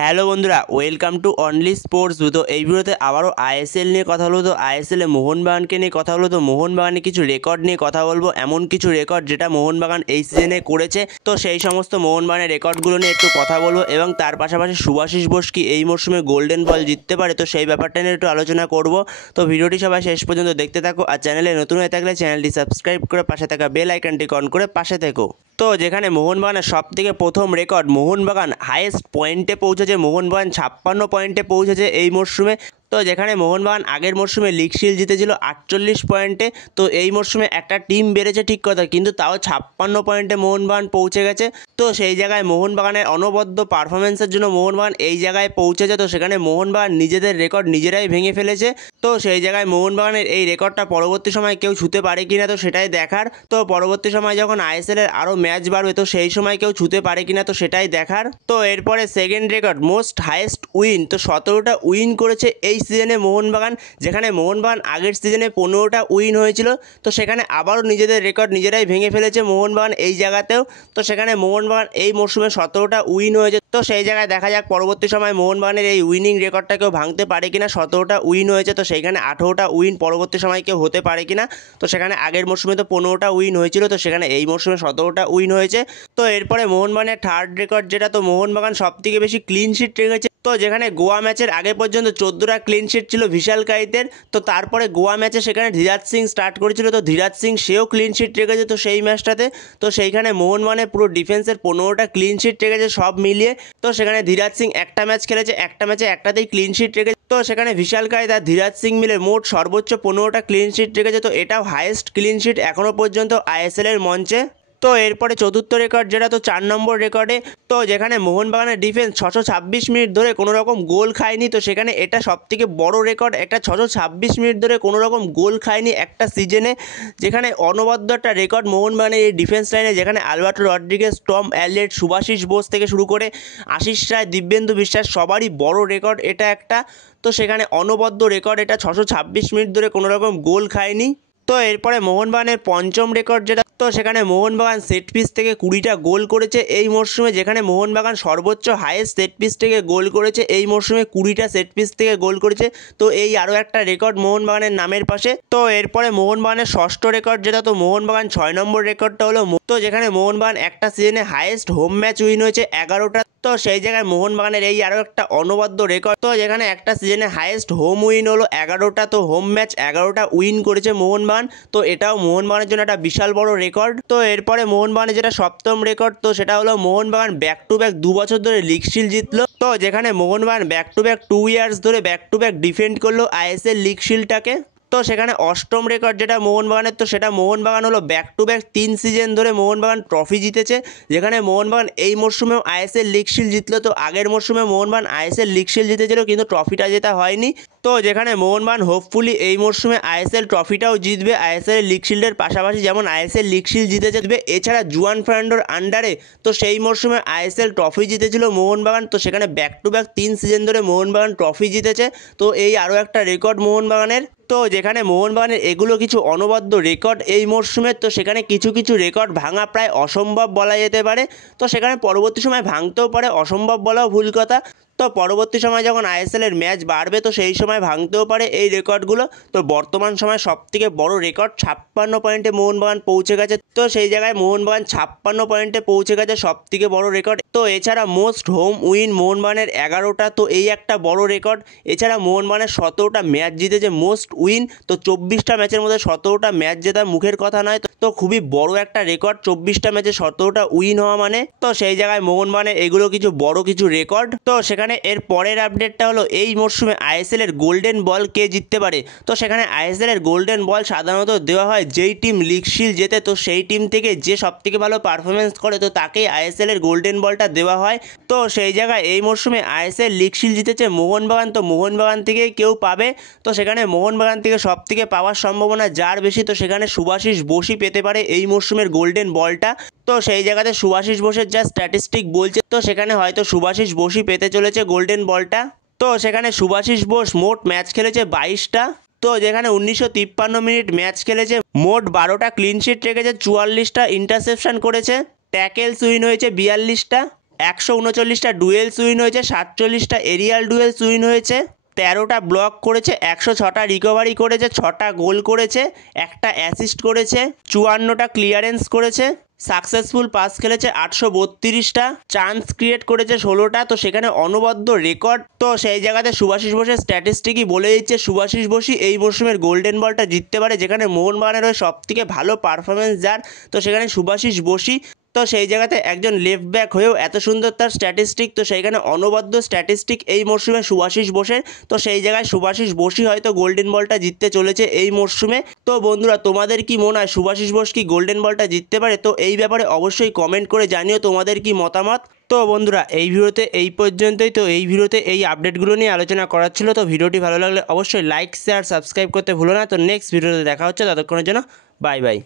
Hello বন্ধুরা, welcome to only sports. তো এই ভিডিওতে আবারও আইএসএল নিয়ে কথা হলো। তো আইএসএলে মোহনবাগানকে নিয়ে কথা হলো। তো মোহনবাগানের কিছু রেকর্ড নিয়ে কথা বলবো, এমন কিছু রেকর্ড যেটা মোহনবাগান এই সিজনে করেছে। তো সেই সমস্ত মোহনবাগানের রেকর্ডগুলো নিয়ে একটু কথা বলবো এবং তার পাশাপাশি শুভাশিস বোস কি এই মরশুমে গোল্ডেন বল জিততে পারে, তো সেই ব্যাপারটা নিয়ে একটু আলোচনা করব। তো ভিডিওটি সবাই শেষ পর্যন্ত দেখতে থাকো, আর চ্যানেলে নতুন হয়ে থাকলে চ্যানেলটি সাবস্ক্রাইব করে পাশে থাকা বেল আইকনটি অন করে পাশে থেকো। তো যেখানে মোহনবাগানের সবথেকে প্রথম রেকর্ড, মোহনবাগান হাইয়েস্ট পয়েন্টে পৌঁছেছে, মোহনবাগান 56 পয়েন্টে পৌঁছেছে এই মরশুমে। তো যেখানে মোহনবাগান আগের মরশুমে লিগ শিল্ড জিতেছিল 48 পয়েন্টে, তো এই মরশুমে একটা টিম বেড়েছে ঠিক কথা, কিন্তু তাও 56 পয়েন্টে মোহনবাগান পৌঁছে গেছে। তো সেই জায়গায় মোহনবাগানের অনবদ্য পারফরমেন্সের জন্য মোহনবাগান এই জায়গায় পৌঁছেছে। তো সেখানে মোহনবাগান নিজেদের রেকর্ড নিজেরাই ভেঙে ফেলেছে। তো সেই জায়গায় মোহনবাগানের এই রেকর্ডটা পরবর্তী সময় কেউ ছুঁতে পারে কিনা, তো সেটাই দেখার। তো পরবর্তী সময় যখন আইএসএল এর আরও ম্যাচ বাড়বে, তো সেই সময় কেউ ছুঁতে পারে কিনা, তো সেটাই দেখার। তো এরপরে second record, most highest win, তো 17টা উইন করেছে এই সিজনে মোহনবাগান। যেখানে মোহনবাগান আগের সিজনে 15টা উইন হয়েছিল, তো সেখানে আবারও নিজেদের রেকর্ড নিজেরাই ভেঙে ফেলেছে মোহনবাগান এই জায়গাতেও। তো সেখানে মোহনবাগান এই মরশুমে 17টা উইন হয়েছে। তো সেই জায়গায় দেখা যাক পরবর্তী সময় মোহনবাগানের এই উইনিং রেকর্ডটা কেউ ভাঙতে পারে কিনা। 17টা উইন হয়েছে, তো সেইখানে 18টা উইন পরবর্তী সময় কেউ হতে পারে কিনা। তো সেখানে আগের মরশুমে তো 15টা উইন হয়েছিল, তো সেখানে এই মরশুমে 17টা উইন হয়েছে। তো এরপরে মোহনবাগানের থার্ড রেকর্ড, যেটা তো মোহনবাগান সবথেকে বেশি ক্লিন শিট রেখেছে। তো যেখানে গোয়া ম্যাচের আগে পর্যন্ত 14টা ক্লিন শিট ছিল বিশাল কাইতের। তো তারপরে গোয়া ম্যাচে সেখানে ধীরাজ সিং স্টার্ট করেছিল, তো ধীরাজ সিং সেও ক্লিন শিট রেখেছে তো সেই ম্যাচটাতে। তো সেইখানে মোহনবাগানের পুরো ডিফেন্সের 15টা ক্লিন শিট রেখেছে সব মিলিয়ে। তো সেখানে ধীরাজ সিং একটা ম্যাচ খেলেছে, একটা ম্যাচে একটাতেই ক্লিন শিট রেখেছে। তো সেখানে বিশাল কাইত আর ধীরাজ সিং মিলে মোট সর্বোচ্চ 15টা ক্লিন শিট রেখেছে। তো এটাও হাইয়েস্ট ক্লিন শিট এখনও পর্যন্ত আইএসএল এর মঞ্চে। তো এরপরে চতুর্থ রেকর্ড, যেটা তো 4 নম্বর রেকর্ডে, তো যেখানে মোহনবাগানের ডিফেন্স 626 মিনিট ধরে কোনো রকম গোল খায়নি। তো সেখানে এটা সবথেকে বড় রেকর্ড, একটা 626 মিনিট ধরে কোনো রকম গোল খায়নি একটা সিজনে। যেখানে অনবদ্য একটা রেকর্ড মোহনবাগানের এই ডিফেন্স লাইনে, যেখানে Alberto Rodriguez, Tom Aldred, Subhasish Bose থেকে শুরু করে আশিস রায়, দিব্যেন্দু বিশ্বাস, সবারই বড় রেকর্ড এটা একটা। তো সেখানে অনবদ্য রেকর্ড এটা, 626 মিনিট ধরে কোনো রকম গোল খায়নি। তো এরপরে মোহনবাগানের পঞ্চম রেকর্ড, যেটা তো সেখানে মোহনবাগান সেট পিস থেকে 20টা গোল করেছে এই মরশুমে। যেখানে মোহনবাগান সর্বোচ্চ হাইয়েস্ট সেট পিস থেকে গোল করেছে এই মরশুমে, 20টা সেট পিস থেকে গোল করেছে। তো এই আরও একটা রেকর্ড মোহনবাগানের নামের পাশে। তো এরপরে মোহনবাগানের ষষ্ঠ রেকর্ড, যেটা তো মোহনবাগান 6 নম্বর রেকর্ডটা হলো, তো যেখানে মোহনবাগান একটা সিজনে হাইয়েস্ট হোম ম্যাচ উইন হয়েছে 11টা। তো সেই জায়গায় মোহনবাগানের এই আরও একটা অনবদ্য রেকর্ড, তো যেখানে একটা সিজনে হাইয়েস্ট হোম উইন হলো 11টা। তো হোম ম্যাচ 11টা উইন করেছে মোহনবাগান। তো এটাও মোহনবাগানের জন্য একটা বিশাল বড় রেকর্ড। তো এরপরে মোহনবাগানের যেটা সপ্তম রেকর্ড, তো সেটা হলো মোহনবাগান ব্যাক টু ব্যাক 2 বছর ধরে লিগ শিল্ড জিতলো। তো যেখানে Mohun Bagan back to back 2 years ধরে ব্যাক টু ব্যাক ডিফেন্ড করলো আইএসএল লিগ শিল্ডটাকে। তো সেখানে অষ্টম রেকর্ড যেটা মোহনবাগানের, তো সেটা মোহনবাগান হলো ব্যাক টু ব্যাক 3 সিজন ধরে মোহনবাগান ট্রফি জিতেছে। যেখানে মোহনবাগান এই মরশুমেও আইএসএল লিগ শিল্ড জিতলো। তো আগের মরশুমে মোহনবাগান আইএসএল লিগ শিল্ড জিতেছিল, কিন্তু ট্রফিটা জেতা হয়নি। তো যেখানে মোহনবাগান হোপফুলি এই মরশুমে আইএসএল ট্রফিটাও জিতবে, আইএসএল লিগ শিল্ডের পাশাপাশি যেমন আইএসএল লিগ শিল্ড জিতেছে। এছাড়া জুয়ান ফার্নান্ডোর আন্ডারে তো সেই মরশুমে আইএসএল ট্রফি জিতেছিল মোহনবাগান। তো সেখানে ব্যাক টু ব্যাক 3 সিজন ধরে মোহনবাগান ট্রফি জিতেছে। তো এই আরও একটা রেকর্ড মোহনবাগানের। তো যেখানে মোহনবাগানের এগুলো কিছু অনবদ্য রেকর্ড এই মরশুমের, তো সেখানে কিছু কিছু রেকর্ড ভাঙা প্রায় অসম্ভব বলা যেতে পারে। তো সেখানে পরবর্তী সময় ভাঙতেও পারে, অসম্ভব বলাও ভুল কথা। তো পরবর্তী সময় যখন আইএসএল এর ম্যাচ বাড়বে, তো সেই সময় ভাঙতেও পারে এই রেকর্ডগুলো। তো বর্তমান সময় সবথেকে বড় রেকর্ড 56 পয়েন্টে মোহনবাগান পৌঁছে গেছে। তো সেই জায়গায় মোহনবাগান 56 পয়েন্টে পৌঁছে গেছে, সবথেকে বড় রেকর্ড। তো এছাড়া মোস্ট হোম উইন মোহনবাগানের 11টা, তো এই একটা বড় রেকর্ড। এছাড়া মোহনবাগানের 17টা ম্যাচ জিতেছে মোস্ট উইন। তো 24টা ম্যাচের মধ্যে 17টা ম্যাচ জেতা মুখের কথা নয়, তো খুবই বড় একটা রেকর্ড 24টা ম্যাচে 17টা উইন হওয়া মানে। তো সেই জায়গায় মোহনবাগানের এগুলো কিছু বড় কিছু রেকর্ড। তো সেখানে এর পরের আপডেটটা হলো এই মরশুমে আইএসএল এর গোল্ডেন বল কে জিততে পারে। তো সেখানে আইএসএল এর গোল্ডেন বল সাধারণত দেওয়া হয় যেই টিম লিগ শিল্ড জেতে, তো সেই টিম থেকে যে সবথেকে ভালো পারফরমেন্স করে, তো তাকেই আইএসএল এর গোল্ডেন বলটা দেওয়া হয়। তো সেই জায়গায় এই মরশুমে আইএসএল লিগ শিল্ড জিতেছে মোহনবাগান। তো মোহনবাগান থেকেই কেউ পাবে। তো সেখানে মোহনবাগান থেকে সবথেকে পাওয়ার সম্ভাবনা যার বেশি, তো সেখানে শুভাশিস বোসই পেতে পারে এই মরশুমের গোল্ডেন বলটা। তো সেই জায়গাতে শুভাশিস বোসের যা স্ট্যাটিস্টিক বলছে, তো সেখানে হয়তো শুভাশিস বোসই পেতে চলেছে গোল্ডেন বলটা। তো সেখানে শুভাশিস বোস মোট ম্যাচ খেলেছে 22টা। তো যেখানে 1953 মিনিট ম্যাচ খেলেছে, মোট 12টা ক্লিন শিট রেখেছে, 44টা ইন্টারসেপশন করেছে, ট্যাকেলস উইন হয়েছে 42টা। 139টা ডুয়েলস উইন হয়েছে, 47টা এরিয়াল ডুয়েলস উইন হয়েছে, 13টা ব্লক করেছে, 106টা রিকভারি করেছে, 6টা গোল করেছে, একটা অ্যাসিস্ট করেছে, 54টা ক্লিয়ারেন্স করেছে, সাকসেসফুল পাস খেলেছে 832টা, চান্স ক্রিয়েট করেছে 16টা। তো সেখানে অনবদ্য রেকর্ড। তো সেই জায়গাতে শুভাশিস বোসের স্ট্যাটিস্টিকই বলে দিচ্ছে শুভাশিস বোসই এই মরশুমের গোল্ডেন বলটা জিততে পারে, যেখানে মোহনবাগানের হয়ে সবথেকে ভালো পারফরমেন্স যার, তো সেখানে শুভাশিস বোসই। তো সেই জায়গাতে একজন লেফট ব্যাক হয়েও এত সুন্দর তার স্ট্যাটিস্টিক, তো সেইখানে অনবদ্য স্ট্যাটিস্টিক এই মরশুমে শুভাশিস বোসের। তো সেই জায়গায় শুভাশিস বোসই হয়তো গোল্ডেন বলটা জিততে চলেছে এই মরশুমে। তো বন্ধুরা, তোমাদের কি মনে হয় শুভাশিস বোস কি গোল্ডেন বলটা জিততে পারে? তো এই ব্যাপারে অবশ্যই কমেন্ট করে জানিও তোমাদের কি মতামত। তো বন্ধুরা, এই ভিডিওতে এই পর্যন্তই। তো এই ভিডিওতে এই আপডেটগুলো নিয়ে আলোচনা করার ছিল। তো ভিডিওটি ভালো লাগলে অবশ্যই লাইক, শেয়ার, সাবস্ক্রাইব করতে ভুলো না। তো নেক্সট ভিডিওতে দেখা হচ্ছে, ততক্ষণের জন্য বাই বাই।